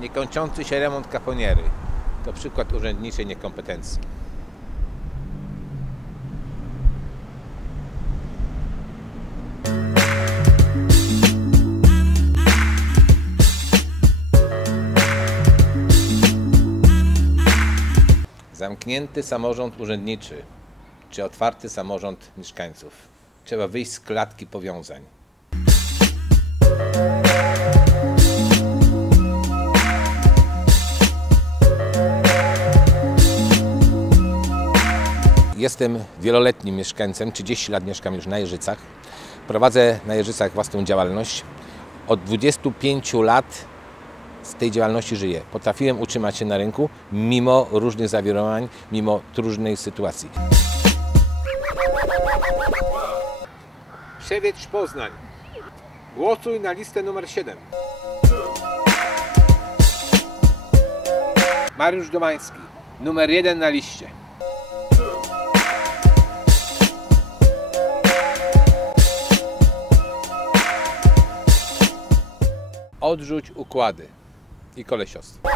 Niekończący się remont kaponiery to przykład urzędniczej niekompetencji. Zamknięty samorząd urzędniczy czy otwarty samorząd mieszkańców. Trzeba wyjść z klatki powiązań. Jestem wieloletnim mieszkańcem, 30 lat mieszkam już na Jeżycach. Prowadzę na Jeżycach własną działalność. Od 25 lat z tej działalności żyję. Potrafiłem utrzymać się na rynku mimo różnych zawirowań, mimo trudnej sytuacji. Przewiedź Poznań. Głosuj na listę numer 7. Mariusz Domański, numer 1 na liście. Odrzuć układy i kolesiostwo.